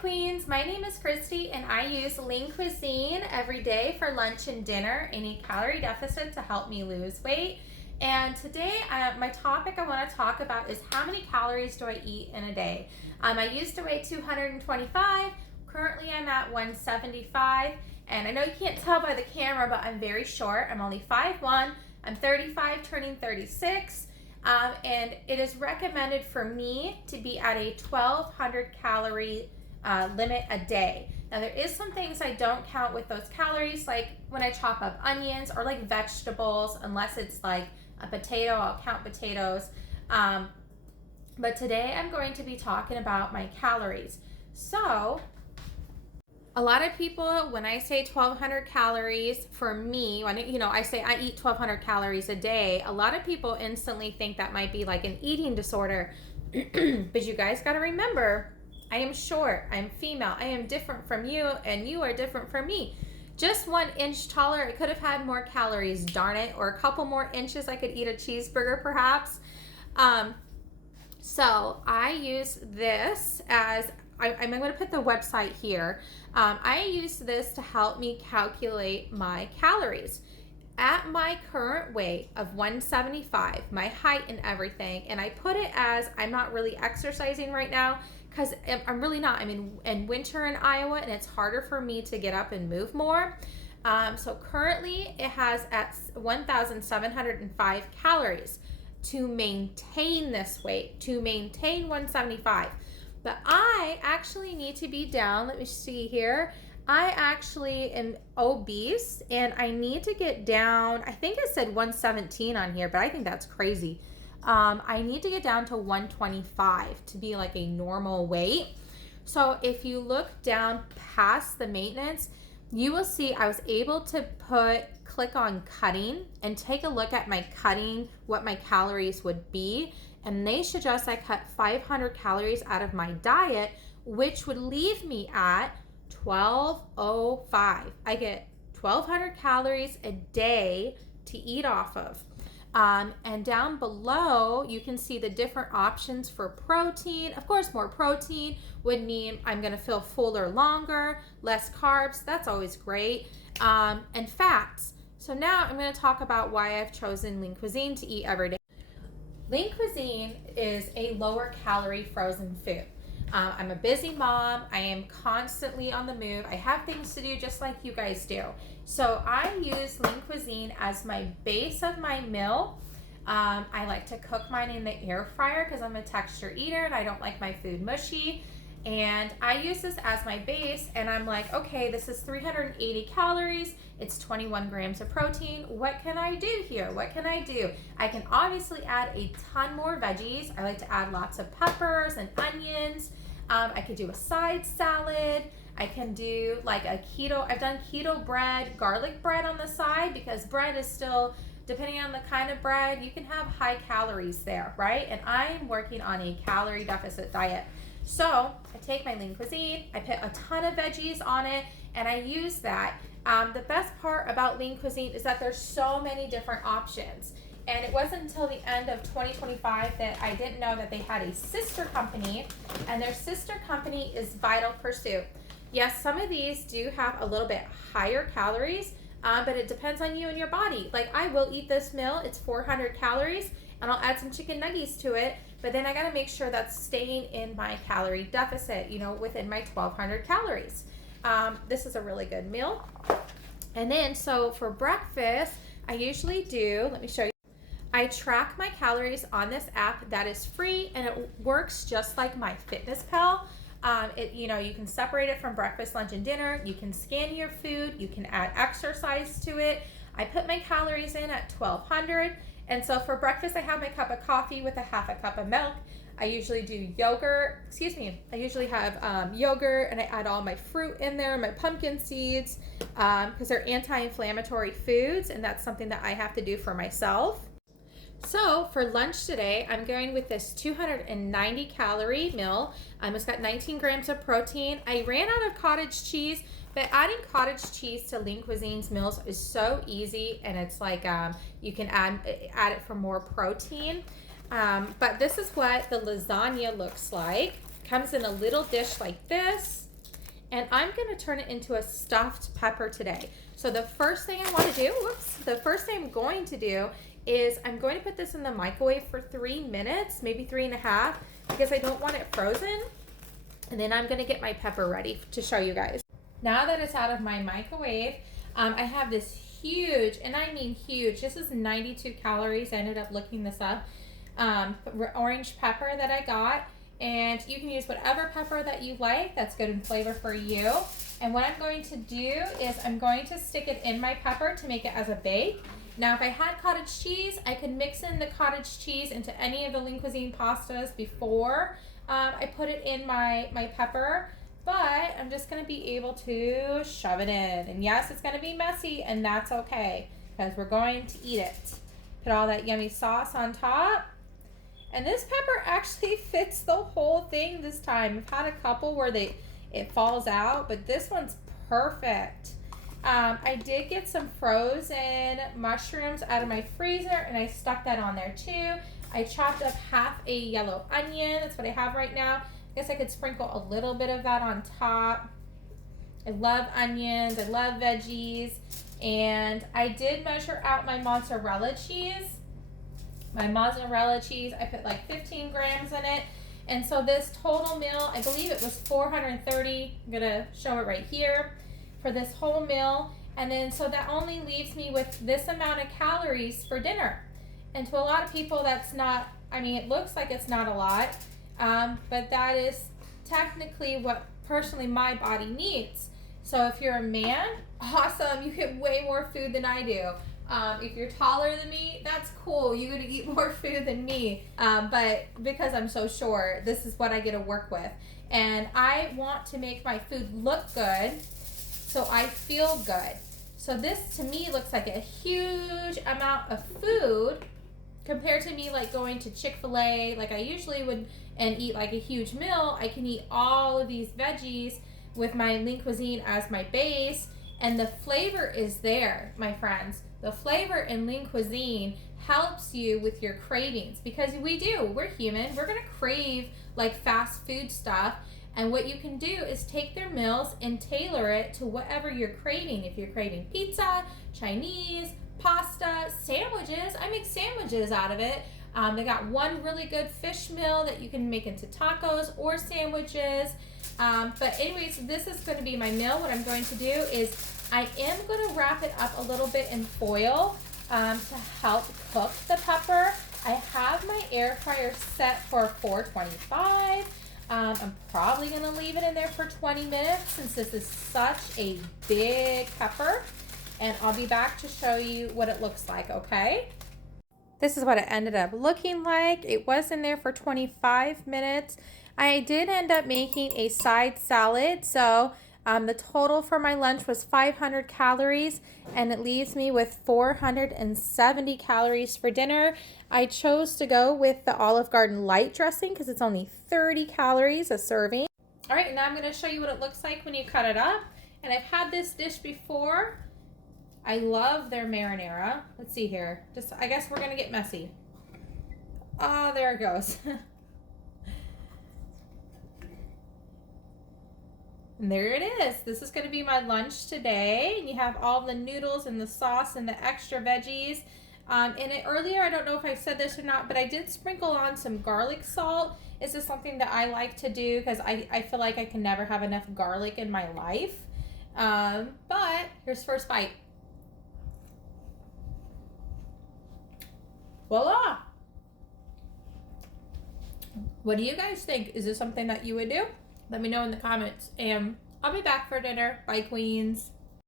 Queens, my name is Christy and I use Lean Cuisine every day for lunch and dinner in a calorie deficit to help me lose weight. And today my topic I want to talk about is how many calories do I eat in a day. I used to weigh 225, currently I'm at 175, and I know you can't tell by the camera, but I'm very short. I'm only 5'1", I'm 35 turning 36. And it is recommended for me to be at a 1,200 calorie limit a day. Now there is some things I don't count with those calories, like when I chop up onions or like vegetables, unless it's like a potato, I'll count potatoes. But today I'm going to be talking about my calories. So a lot of people, when I say 1,200 calories, for me, when I say I eat 1,200 calories a day, a lot of people instantly think that might be like an eating disorder. But you guys got to remember, I am short, I'm female, I am different from you, and you are different from me. Just 1 inch taller, I could have had more calories, darn it, or a couple more inches, I could eat a cheeseburger perhaps. So I use this as, I'm going to put the website here. I use this to help me calculate my calories. At my current weight of 175, my height and everything, and I put it as I'm not really exercising right now because I'm really not. I'm in winter in Iowa and it's harder for me to get up and move more. So currently it has at 1,705 calories to maintain this weight, to maintain 175. But I actually need to be down, let me see here. I actually am obese and I need to get down, I think it said 117 on here, but I think that's crazy. I need to get down to 125 to be like a normal weight. So if you look down past the maintenance, you will see I was able to click on cutting and take a look at my cutting, what my calories would be. And they suggest I cut 500 calories out of my diet, which would leave me at 1,205. I get 1,200 calories a day to eat off of. And down below, you can see the different options for protein. Of course, more protein would mean I'm going to feel fuller longer, less carbs. That's always great. And fats. So now I'm going to talk about why I've chosen Lean Cuisine to eat every day. Lean Cuisine is a lower calorie frozen food. I'm a busy mom. I am constantly on the move. I have things to do just like you guys do. So I use Lean Cuisine as my base of my meal. I like to cook mine in the air fryer because I'm a texture eater and I don't like my food mushy. And I use this as my base and I'm like, okay, this is 380 calories. It's 21 grams of protein. What can I do here? What can I do? I can obviously add a ton more veggies. I like to add lots of peppers and onions. I could do a side salad. I can do like a keto, I've done keto bread, garlic bread on the side because bread is still, depending on the kind of bread, you can have high calories there, right? And I'm working on a calorie deficit diet. So I take my Lean Cuisine, I put a ton of veggies on it, and I use that. The best part about Lean Cuisine is that there's so many different options. And it wasn't until the end of 2025 that I didn't know that they had a sister company, and their sister company is Vital Pursuit. Yes, some of these do have a little bit higher calories, but it depends on you and your body. Like I will eat this meal, it's 400 calories, and I'll add some chicken nuggets to it, but then I gotta make sure that's staying in my calorie deficit, within my 1,200 calories. This is a really good meal. And then, so for breakfast, I usually do, let me show you. I track my calories on this app that is free and it works just like my MyFitnessPal. You can separate it from breakfast, lunch, and dinner. You can scan your food. You can add exercise to it. I put my calories in at 1,200. And so for breakfast, I have my cup of coffee with a half a cup of milk. I usually do yogurt, I usually have yogurt and I add all my fruit in there, my pumpkin seeds, because they're anti-inflammatory foods and that's something that I have to do for myself. So for lunch today, I'm going with this 290 calorie meal. It's got 19 grams of protein. I ran out of cottage cheese, but adding cottage cheese to Lean Cuisine's meals is so easy, and it's like you can add it for more protein. But this is what the lasagna looks like. Comes in a little dish like this. And I'm gonna turn it into a stuffed pepper today. So the first thing I wanna do, the first thing I'm going to do is I'm going to put this in the microwave for 3 minutes, maybe 3.5, because I don't want it frozen. And then I'm gonna get my pepper ready to show you guys. Now that it's out of my microwave, I have this huge, and I mean huge, this is 92 calories, I ended up looking this up, orange pepper that I got. And you can use whatever pepper that you like that's good in flavor for you. And what I'm going to do is I'm going to stick it in my pepper to make it as a bake. Now, if I had cottage cheese, I could mix in the cottage cheese into any of the Lean Cuisine pastas before I put it in my pepper. But I'm just going to be able to shove it in. And yes, it's going to be messy, and that's okay, because we're going to eat it. Put all that yummy sauce on top. And this pepper actually fits the whole thing this time. I've had a couple where it falls out, but this one's perfect. I did get some frozen mushrooms out of my freezer, and I stuck that on there too. I chopped up half a yellow onion. That's what I have right now. I guess I could sprinkle a little bit of that on top. I love onions. I love veggies. And I did measure out my mozzarella cheese. I put like 15 grams in it. And so this total meal, I believe it was 430. I'm gonna show it right here for this whole meal. And then so that only leaves me with this amount of calories for dinner. And to a lot of people, that's not, I mean, it looks like it's not a lot, but that is technically what personally my body needs. So if you're a man, awesome, you get way more food than I do. If you're taller than me, that's cool. You're going to eat more food than me. But because I'm so short, this is what I get to work with. And I want to make my food look good so I feel good. So this to me looks like a huge amount of food compared to me like going to Chick-fil-A like I usually would and eat like a huge meal. I can eat all of these veggies with my Lean Cuisine as my base. And the flavor is there, my friends. The flavor in Lean Cuisine helps you with your cravings because we're human. We're going to crave like fast food stuff. And what you can do is take their meals and tailor it to whatever you're craving. If you're craving pizza, Chinese, pasta, sandwiches, I make sandwiches out of it. They got one really good fish meal that you can make into tacos or sandwiches. But anyways, this is going to be my meal. What I'm going to do is I am going to wrap it up a little bit in foil to help cook the pepper. I have my air fryer set for 425. I'm probably going to leave it in there for 20 minutes since this is such a big pepper. And I'll be back to show you what it looks like, okay? This is what it ended up looking like. It was in there for 25 minutes. I did end up making a side salad, so the total for my lunch was 500 calories, and it leaves me with 470 calories for dinner. I chose to go with the Olive Garden light dressing because it's only 30 calories a serving. All right, now I'm going to show you what it looks like when you cut it up. And I've had this dish before. I love their marinara. Let's see here. I guess we're going to get messy. Oh, there it goes. And there it is. This is going to be my lunch today. And you have all the noodles and the sauce and the extra veggies. Earlier, I don't know if I said this or not, but I did sprinkle on some garlic salt. This is something that I like to do because I feel like I can never have enough garlic in my life. But here's first bite. Voila! What do you guys think? Is this something that you would do? Let me know in the comments. And I'll be back for dinner. Bye, queens.